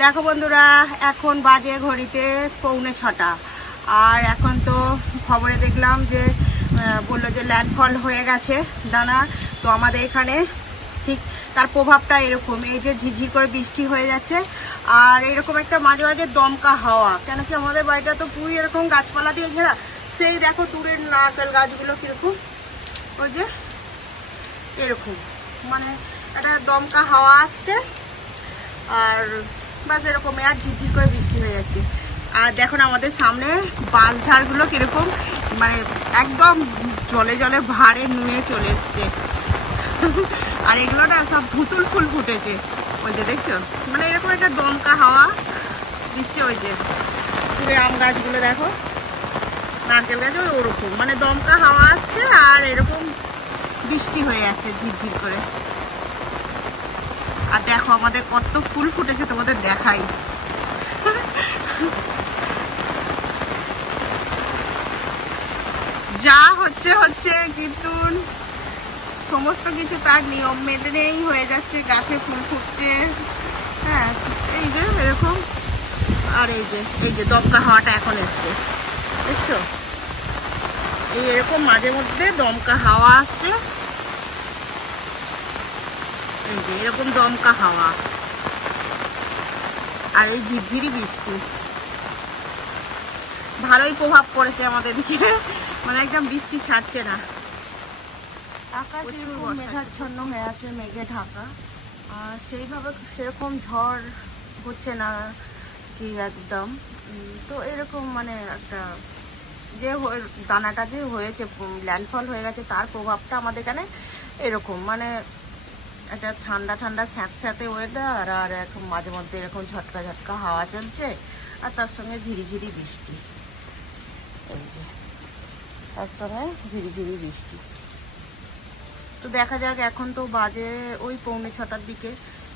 দেখো বন্ধুরা, এখন বাজে ঘড়িতে 6:45, আর এখন তো খবরে দেখলাম যে বললো যে ল্যান্ডফল হয়ে গেছে দানা। তো আমাদের এখানে ঠিক তার প্রভাবটা এরকম, এই যে ঝিরঝির করে বৃষ্টি হয়ে যাচ্ছে, আর এরকম একটা মাঝে মাঝে দমকা হাওয়া। কেন কি আমাদের বাড়িটা তো পুরো এরকম গাছপালা দিয়ে ঘেরা। সেই দেখো দূরের নারকেল গাছগুলো কিরকম, ওই যে এরকম মানে একটা দমকা হাওয়া আসছে, আর বাস এরকম আর ঝিরঝির করে বৃষ্টি হয়ে যাচ্ছে। আর দেখুন আমাদের সামনে বাঁশ ঝাড়গুলো কিরকম মানে একদম জলে জলে ভারে নুয়ে চলে এসছে। আর এগুলো না সব ভুতুল ফুল ফুটেছে, ওই যে দেখছো, মানে এরকম একটা দমকা হাওয়া দিচ্ছে। ওই যে পুরো আম গাছগুলো দেখো, নারকেল গাছ ওরকম মানে দমকা হাওয়া আসছে, আর এরকম বৃষ্টি হয়ে যাচ্ছে ঝিরঝির করে। আর দেখো আমাদের কত ফুল ফুটেছে, তোমাদের দেখাই। যা হচ্ছে হচ্ছে, কিন্তু সমস্ত কিছু তার নিয়ম মেনেই হয়ে যাচ্ছে। গাছে ফুল ফুটছে, হ্যাঁ এই যে এরকম। আর এই যে দমকা হাওয়াটা এখন এসছে, দেখছো, এই এরকম মাঝে মধ্যে দমকা হাওয়া আসছে, এই যে এরকম দমকা হাওয়া আর এই ঝিরঝিরি বৃষ্টি ভালোই প্রভাব পড়েছে আমাদের দিকে, মানে একদম বৃষ্টি ছাড়ছে না। আকাশ মেঘাচ্ছন্ন হয়ে আছে, মেঘে ঢাকা, আর সেইভাবে সেরকম ঝড় হচ্ছে না কি একদম। তো এরকম মানে একটা যে দানাটা যে হয়েছে, ল্যান্ডফল হয়ে গেছে, তার প্রভাবটা আমাদের এখানে এরকম মানে একটা ঠান্ডা ঠান্ডা স্যাঁতস্যাঁতে ওয়েদার, আর এখন মাঝে মধ্যে এরকম ঝটকা ঝটকা হাওয়া চলছে, আর তার সঙ্গে ঝিরিঝিরি বৃষ্টি। এই যে তার সঙ্গে ঝিরিঝিরি বৃষ্টি। তো দেখা যাক, এখন তো বাজে ওই 6:45 দিকে,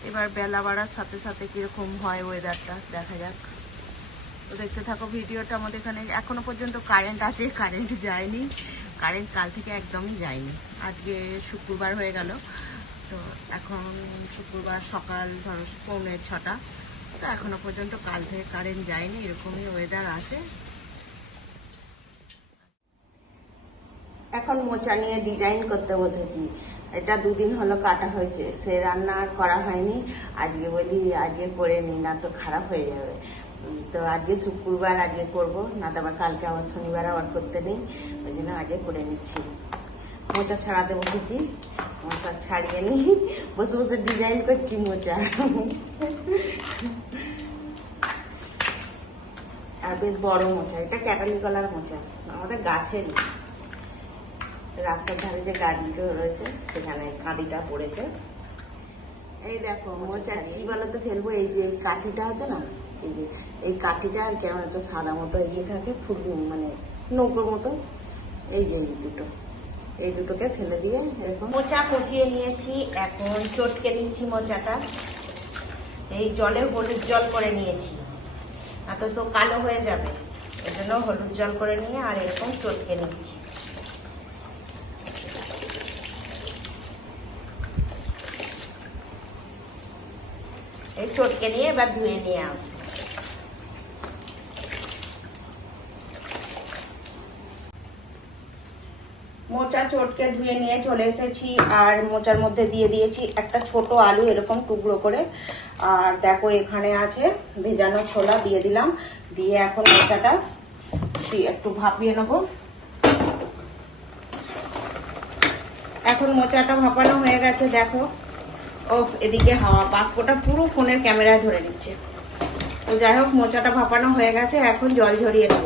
এবার বেলা বাড়ার সাথে সাথে কিরকম হয় ওয়েদারটা দেখা যাক। তো দেখতে থাকো ভিডিওটা। আমাদের এখানে এখনো পর্যন্ত কারেন্ট আছে, কারেন্ট যায়নি, কারেন্ট কাল থেকে একদমই যায়নি। আজকে শুক্রবার হয়ে গেল, তো এখন শুক্রবার সকাল ধরো 5:45, তো এখনো পর্যন্ত কাল থেকে কারেন্ট যায়নি, এরকমই ওয়েদার আছে। এখন মোচা নিয়ে ডিজাইন করতে বসেছি। এটা 2 দিন হলো কাটা হয়েছে, সে রান্না আর করা হয়নি। আজকে বলি আজকে করে নি, না তো খারাপ হয়ে যাবে। তো আজকে শুক্রবার, আজকে করবো, না তো আবার কালকে আবার শনিবার আবার করতে নেই, ওই জন্য আজকে করে নিচ্ছি। মোচা ছাড়াতে বসেছি, মোচা ছাড়িয়ে নি, বসে বসে ডিজাইন করছি মোচা। আর বেশ বড় মোচা, এটা ক্যাটালি কলার মোচা, আমাদের গাছের, রাস্তার ধারে যে গাছগুলো রয়েছে সেখানে কাঁদিটা পড়েছে। এই দেখো মোচা কি বলতে ফেলবো, এই যে কাঠিটা আছে না, এই যে এই কাঠিটা আর কেমন একটা সাদা মতো ইয়ে থাকে, ফুল মানে নৌকোর মতো। এই যে এই দুটোকে ফেলে দিয়ে এরকম মোচা কুচিয়ে নিয়েছি। এখন চটকে নিচ্ছি মোচাটা, এই জলে হলুদ জল করে নিয়েছি, এত তো কালো হয়ে যাবে, এই জন্য হলুদ জল করে নিয়ে আর এরকম চটকে নিচ্ছি। এই চটকে নিয়ে এবার ধুয়ে নিয়ে আসবো। মোচা চটকে ধুয়ে নিয়ে চলে এসেছি, আর মোচার মধ্যে দিয়ে দিয়েছি একটা ছোট আলু এরকম টুকরো করে, আর দেখো এখানে আছে ভেজানো ছোলা দিয়ে দিলাম, দিয়ে এখন মোচাটা একটু ভাপিয়ে নেব। এখন মোচাটা ভাপানো হয়ে গেছে, দেখো ও এদিকে হাওয়া বাষ্পটা পুরো ফোনের ক্যামেরায় ধরে নিচ্ছে। তো যাই হোক, মোচাটা ভাপানো হয়ে গেছে, এখন জল ঝরিয়ে নেব।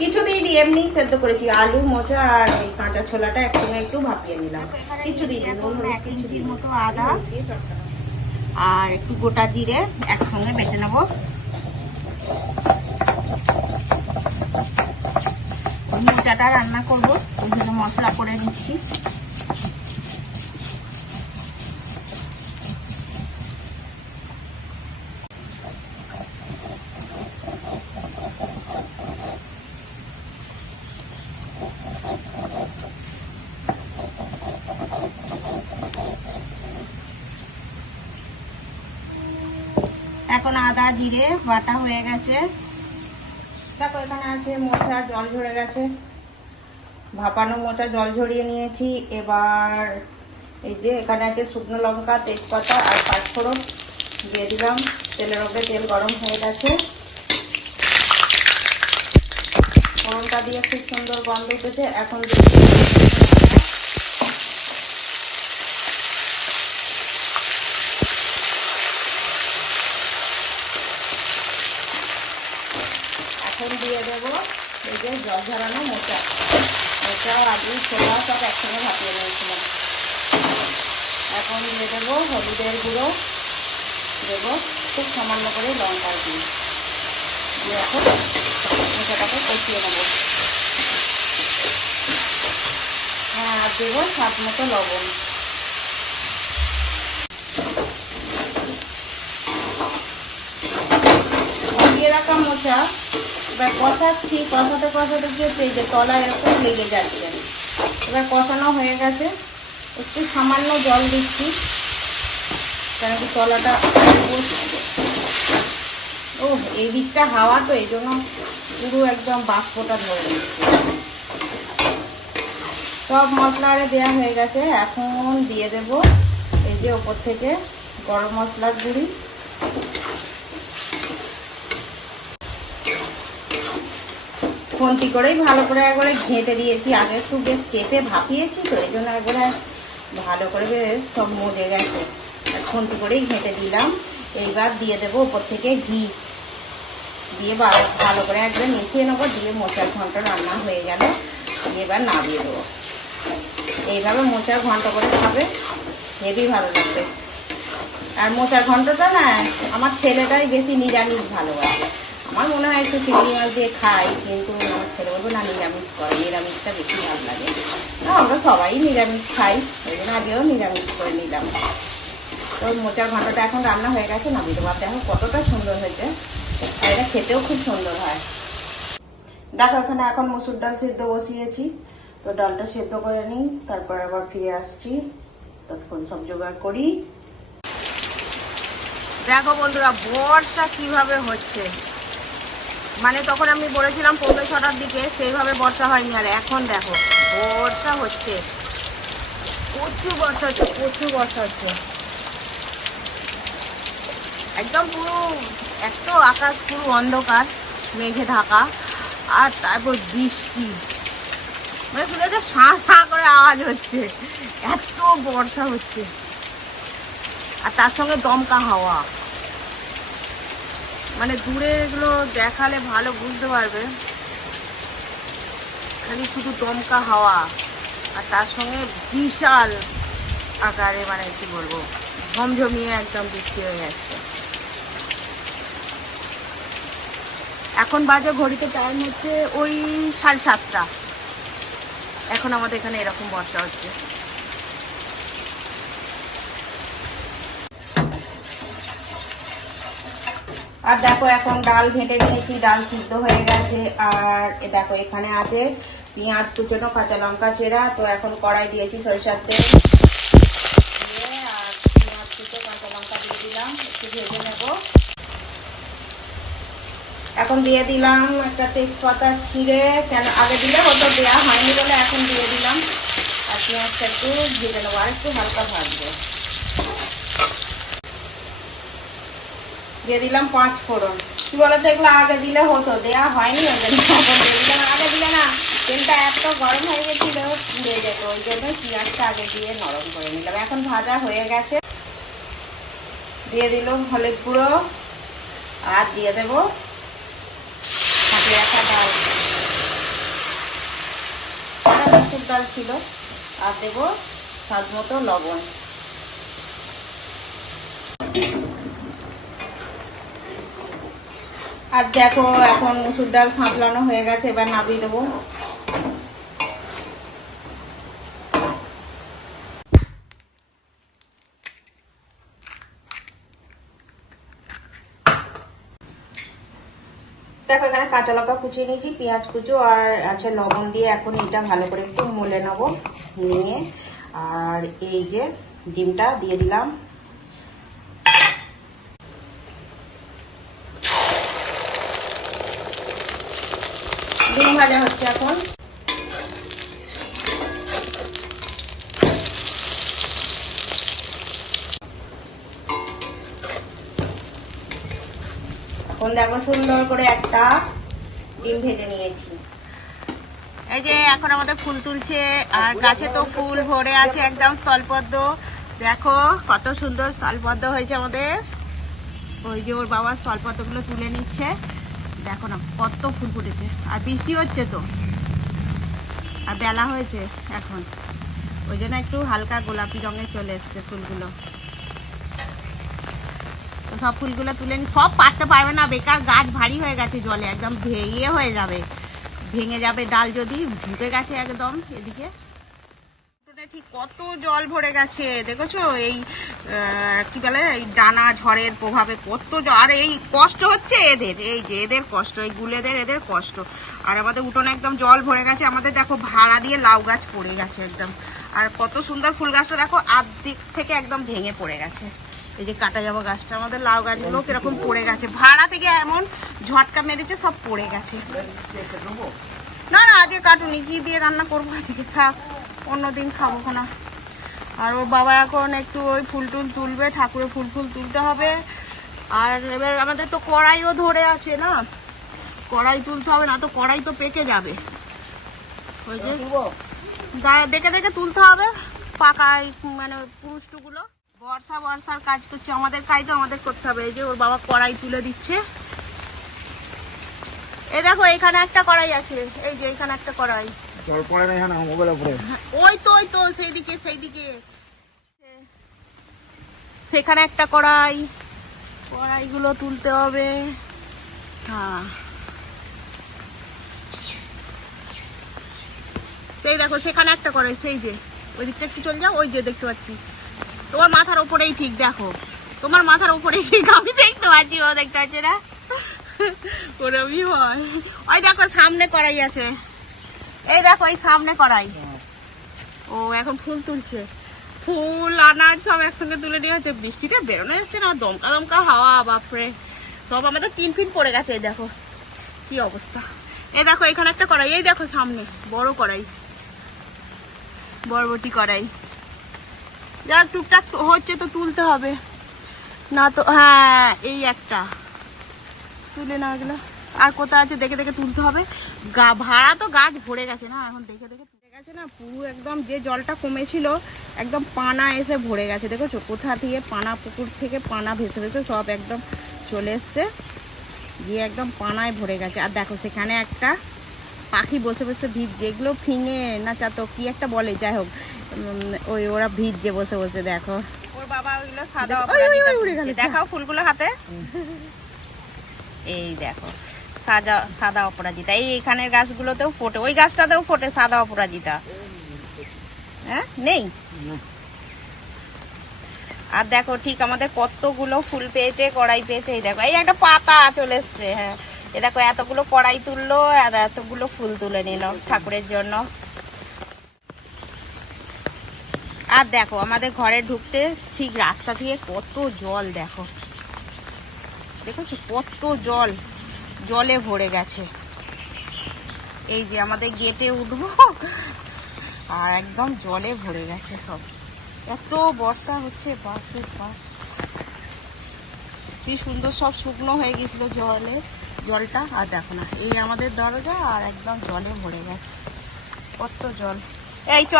কিছু দিইনি, এমনি সেদ্ধ করেছি, আলু মোচা আর এই কাঁচা ছোলাটা একসঙ্গে একটু ভাপিয়ে নিলাম, কিছু দিইনি। 1 ইঞ্চির মতো আদা আর একটু গোটা জিরে একসঙ্গে বেটে নেব। মোচাটা রান্না করবো, ওই জন্য মশলা করে দিচ্ছি। এখন আদা জিরে বাটা হয়ে গেছে। দেখো এখানে আছে মোচা, জল ঝরে গেছে, ভাপানো মোচা জল ঝরিয়ে নিয়েছি। এবার এই যে এখানে আছে শুকনো লঙ্কা, তেজপাতা আর পাঁচফোড়ন দিয়ে দিলাম। তেলের উপরে তেল গরম হয়ে গেছে, ফোড়নটা দিয়ে খুব সুন্দর গন্ধ উঠেছে। এখন দিয়ে দেবো এই যে জল ঝরানো মোচা। মোচা আলু ছোলা সব একসঙ্গে ভাপিয়ে নিয়েছিলাম। এখন দিয়ে দেবো হলুদের গুঁড়ো, দেবো খুব সামান্য করে লঙ্কার গুঁড়ো দিয়ে এখন মোচাটাকে কষিয়ে নেবো। হ্যাঁ, আর দেবো স্বাদ মতো লবণ। দিয়ে রাখা মোচা এবার কষাচ্ছি, কষাতে কষাতে এই যে তলা এরকম লেগে যাচ্ছে। এবার কষানো হয়ে গেছে, একটু সামান্য জল দিচ্ছি কারণ কি তলাটা। ও এই দিকটা হাওয়া তো এই জন্য পুরো একদম বাষ্পটা ধরে নিচ্ছে। সব মশলা দেওয়া হয়ে গেছে। এখন দিয়ে দেব এই যে ওপর থেকে গরম মশলার গুঁড়ি, খুন্তি করেই ভালো করে একবারে ঘেঁটে দিয়েছি। আগে একটু বেশ চেপে ভাপিয়েছি তো এই জন্য একবারে ভালো করে সব মজে গেছে, আর খুন্তি করেই ঘেঁটে দিলাম। এইবার দিয়ে দেবো ওপর থেকে ঘি দিয়ে ভালো করে একবার মিশিয়ে নেবো। দিয়ে মোচার ঘন্ট রান্না হয়ে গেল। এবার নামিয়ে দেবো। এইভাবে মোচার ঘন্ট করে খাবে, হেবি ভালো লাগবে। আর মোচার ঘন্টটা না আমার ছেলেটাই বেশি নিরামিষ ভালোবাসে। আমার মনে হয় একটু চিংড়ি মাছ দিয়ে খাই, কিন্তু আমার ছেলে বলবো না নিরামিষ করে, নিরামিষটা বেশি ভালো লাগে। না আমরা সবাই নিরামিষ খাই, ওই জন্য আগেও নিরামিষ করে নিলাম। তো মোচার ঘন্টটা এখন রান্না হয়ে গেছে, নামিয়ে দেবো। দেখো কতটা সুন্দর হয়েছে, আর এটা খেতেও খুব সুন্দর হয়। দেখো এখানে এখন মসুর ডাল সেদ্ধ বসিয়েছি, তো ডালটা সেদ্ধ করে নিই, তারপর আবার ফিরে আসছি। ততক্ষণ সব জোগাড় করি। দেখো বন্ধুরা বর্ষা কিভাবে হচ্ছে, মানে তখন আমি বলেছিলাম 5:30-6টার দিকে, সেইভাবে বর্ষা হয়নি। আর এখন দেখো বর্ষা হচ্ছে, প্রচুর বর্ষা হচ্ছে, প্রচুর বর্ষা হচ্ছে। একদম পুরো এত আকাশ পুরো অন্ধকার, মেঘে ঢাকা, আর তারপর বৃষ্টি, মানে শুধু একটা শাঁ শাঁ করে আওয়াজ হচ্ছে, এত বর্ষা হচ্ছে। আর তার সঙ্গে দমকা হাওয়া, মানে দূরে এগুলো দেখালে ভালো বুঝতে পারবে, খালি শুধু দমকা হাওয়া আর তার সঙ্গে বিশাল আকারে, মানে কি বলবো, ঝমঝমিয়ে একদম বৃষ্টি হয়ে যাচ্ছে। এখন বাজে ঘড়িতে টাইম হচ্ছে ওই 7:30। এখন আমাদের এখানে এরকম বর্ষা হচ্ছে। আর দেখো এখন ডাল ঘেঁটে নিয়েছি, ডাল সিদ্ধ হয়ে গেছে। আর দেখো এখানে আছে পেঁয়াজ কুচনো, কাঁচা লঙ্কা চেরা। তো এখন কড়াই দিয়েছি সরিষার তেল দিয়ে, আর পেঁয়াজ কুচো কাঁচা লঙ্কা দিয়ে দিলাম, একটু ভেজে নেব। এখন দিয়ে দিলাম একটা তেজপাতা ছিঁড়ে, কেন আগে দিলে হতো, দেওয়া হয়নি বলে এখন দিয়ে দিলাম। আর পেঁয়াজটা একটু ভেজে নেবো, আর একটু হালকা ভাজবো। দিয়ে দিলাম 5 ফোড়ন। কি বলতো এগুলো আগে দিলে হতো, দেওয়া হয়নি ওই জন্য এখন দিয়ে দিলাম। আগে দিলে না তেলটা এত গরম হয়ে গেছিল, পুড়ে যেত, ওই জন্য পেঁয়াজটা আগে দিয়ে নরম করে নিলাম। এখন ভাজা হয়ে গেছে, দিয়ে দিলাম হলুদ গুঁড়ো, আর দিয়ে দেবো রাখা ডাল, মসুর ডাল ছিল, আর দেবো স্বাদ মতো লবণ। আর দেখো এখন মসুর ডাল সাঁতলানো হয়ে গেছে, এবার নামিয়ে দেবো। দেখো এখানে কাঁচা লঙ্কা কুচিয়ে নিয়েছি, পেঁয়াজ কুচো আর আছে লবণ দিয়ে এখন এটা ভালো করে একটু মলে নেবো নিয়ে। আর এই যে ডিমটা দিয়ে দিলাম। ডিম ভাজা হচ্ছে এখন। এখন দেখো সুন্দর করে একটা ডিম ভেজে নিয়েছি। এই যে এখন আমাদের ফুল তুলছে, আর গাছে তো ফুল ভরে আছে একদম স্থলপদ্ম। দেখো কত সুন্দর স্থলপদ্ম হয়েছে আমাদের। ওই যে ওর বাবা স্থলপদ্মগুলো তুলে নিচ্ছে, দেখো না কত ফুল ফুটেছে। আর বৃষ্টি হচ্ছে তো, আর বেলা হয়েছে এখন, ওই জন্য একটু হালকা গোলাপি রঙের চলে এসছে ফুলগুলো। তো সব ফুলগুলো তুলে নি, সব পারতে পারবে না, বেকার গাছ ভারী হয়ে গেছে জলে, একদম ইয়ে হয়ে যাবে, ভেঙে যাবে ডাল যদি ঢুকে গেছে একদম এদিকে। ঠিক কত জল ভরে গেছে দেখেছো, এই কি বলে এই ডানা ঝড়ের প্রভাবে কত জল। আর এই কষ্ট হচ্ছে এদের, এই যে এদের কষ্ট, এই গুলেদের এদের কষ্ট। আর আমাদের উঠোনে একদম জল ভরে গেছে। আমাদের দেখো ভাড়া দিয়ে লাউ গাছ পড়ে গেছে একদম। আর কত সুন্দর ফুল গাছটা দেখো আর্ধেক থেকে একদম ভেঙে পড়ে গেছে। এই যে কাটা যাবো গাছটা, আমাদের লাউ গাছগুলো কিরকম পড়ে গেছে, ভাড়া থেকে এমন ঝটকা মেরেছে সব পড়ে গেছে। না না আজকে কাটুনি, কি দিয়ে রান্না করবো আজকে, থাক অন্যদিন খাবো না। আর ওর বাবা এখন একটু ওই ফুল টুল তুলবে, ঠাকুরের ফুল ফুল তুলতে হবে। আর এবার আমাদের তো কড়াইও ধরে আছে না, কড়াই তুলতে হবে, না তো কড়াই তো পেকে যাবে। ওই যে দেখে দেখে তুলতে হবে, পাকায় মানে পুরুষটুগুলো। বর্ষার কাজ করছে, আমাদের কাজ তো আমাদের করতে হবে। এই যে ওর বাবা কড়াই তুলে দিচ্ছে। এই দেখো এখানে একটা কড়াই আছে, এই যে এখানে একটা কড়াই, জল পড়ে না এখানে মোবাইল উপরে। ওই তো সেইদিকে সেখানে একটা কড়াইগুলো তুলতে হবে। হ্যাঁ সেই দেখো সেখানে একটা কড়াই, সেই যে ওই দিকটা একটু চলে যাও, ওই যে দেখতে পাচ্ছি তোমার মাথার উপরেই ঠিক, দেখো তোমার মাথার উপরেই ঠিক, আমি দেখতে পাচ্ছি, ও দেখতে পাচ্ছে না, ওরমই হয়। ওই দেখো সামনে কড়াই আছে, এই দেখো এই সামনে কড়াই। ও এখন ফুল তুলছে, ফুল আনাজ সব একসঙ্গে তুলে নিয়ে হচ্ছে। বৃষ্টিতে বেরোনো যাচ্ছে না, দমকা দমকা হাওয়া, বাপরে সব আমাদের টিন পড়ে গেছে। এই দেখো কি অবস্থা। এই দেখো এখানে একটা কড়াই, এই দেখো সামনে বড় কড়াই, বরবটি কড়াই। যা টুকটাক হচ্ছে তো তুলতে হবে না তো। হ্যাঁ এই একটা তুলে না গেলো, আর কোথায় আছে দেখে দেখে তুলতে হবে। ভাড়া তো গাছ ভরে গেছে না, এখন দেখে দেখে তুলে গেছে না পুরো একদম। যে জলটা কমেছিল একদম পানা এসে ভরে গেছে, দেখেছো কোথা থেকে পানা, পুকুর থেকে পানা ভেসে ভেসে সব একদম চলে এসছে, গিয়ে একদম পানায় ভরে গেছে। আর দেখো সেখানে একটা পাখি বসে বসে যেগুলো ফিঙে না চাতো কি একটা বলে, যাই হোক ওই ওরা ভিজছে বসে বসে। দেখো ওর বাবা ওইগুলো সাদা অপরাজিতা, দেখাও ফুলগুলো হাতে, এই দেখো সাদা অপরাজিতা। এই এখানের গাছগুলোতেও ফোটে, ওই গাছটাতেও ফোটে সাদা অপরাজিতা। হ্যাঁ নেই। আর দেখো ঠিক আমাদের কতগুলো ফুল পেয়েছে, কড়াই পেয়েছে। এই দেখো এই একটা পাতা চলে এসছে। হ্যাঁ এই দেখো এতগুলো কড়াই তুললো আর এতগুলো ফুল তুলে নিল ঠাকুরের জন্য। আর দেখো আমাদের ঘরে ঢুকতে ঠিক রাস্তা দিয়ে কত জল, দেখো দেখেছো কত জলে ভরে গেছে। এই যে আমাদের গেটে উঠবো আর একদম জলে ভরে গেছে সব, এত বর্ষা হচ্ছে, বাপরে বাপ কি সুন্দর সব শুকনো হয়ে গেছিল জলটা। আর দেখো না এই আমাদের দরজা আর একদম জলে ভরে গেছে, কত জল। এই চ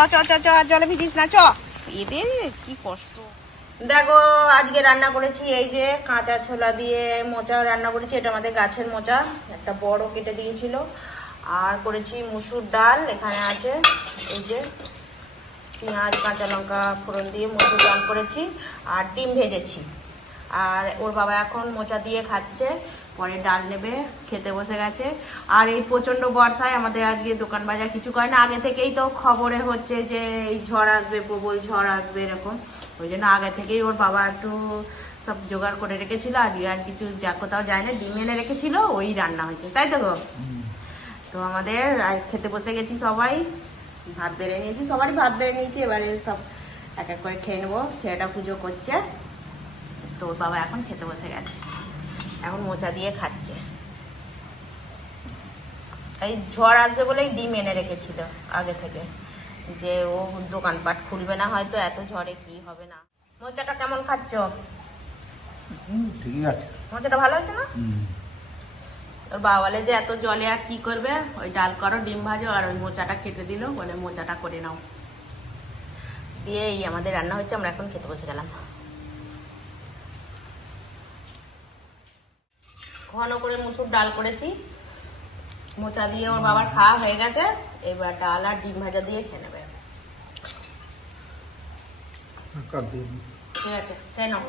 আর জলে ভিজিস না, চ, এদের কি কষ্ট। দেখো আজকে রান্না করেছি এই যে কাঁচা ছোলা দিয়ে মোচা রান্না করেছি, এটা আমাদের গাছের মোচা, একটা বড় কেটে দিয়েছিল। আর করেছি মুসুর ডাল, এখানে আছে এই যে পেঁয়াজ কাঁচা লঙ্কা ফোড়ন দিয়ে মুসুর ডাল করেছি, আর ডিম ভেজেছি। আর ওর বাবা এখন মোচা দিয়ে খাচ্ছে, পরে ডাল নেবে, খেতে বসে গেছে। আর এই প্রচন্ড বর্ষায় আমাদের আজকে দোকান বাজার কিছু করে না, আগে থেকেই তো খবরে হচ্ছে যে এই ঝড় আসবে, প্রবল ঝড় আসবে এরকম, ওই জন্য আগে থেকেই ওর বাবা একটু সব জোগাড় করে রেখেছিল। আর কিছু যা কোথাও যায় না, ডিম এনে রেখেছিল, ওই রান্না হয়েছে, তাই তো গো। তো আমাদের খেতে বসে গেছি সবাই, ভাত বেড়ে নিয়েছি, সবারই ভাত বেড়ে নিয়েছি, এবারে সব এক এক করে খেয়ে নেবো। ছেলেটা পুজো করছে, তো ওর বাবা এখন খেতে বসে গেছে, এখন মোচা দিয়ে খাচ্ছে। এই ঝড় আসবে বলেই ডিম এনে রেখেছিল আগে থেকে, যে ও দোকানপাট খুলবে না হয়তো এত ঝড়ে, কি হবে না। মোচাটা কেমন খাচ্ছ? ঠিকই আছে। মোচাটা ভালো হয়েছে না? ওর বাবা বলে যে এত জলে আর কি করবে, ওই ডাল করো, ডিম ভাজো, আর ওই মোচাটা কেটে দিল, বলে মোচাটা করে নাও। দিয়ে এই আমাদের রান্না হয়েছে, আমরা এখন খেতে বসে গেলাম। ঘন করে মুসুর ডাল করেছি, মোচা দিয়ে ওর বাবার খাওয়া হয়ে গেছে, এবার ডাল আর ডিম ভাজা দিয়ে খেয়ে নেবে। ঠিক আছে, খেয়ে নাও।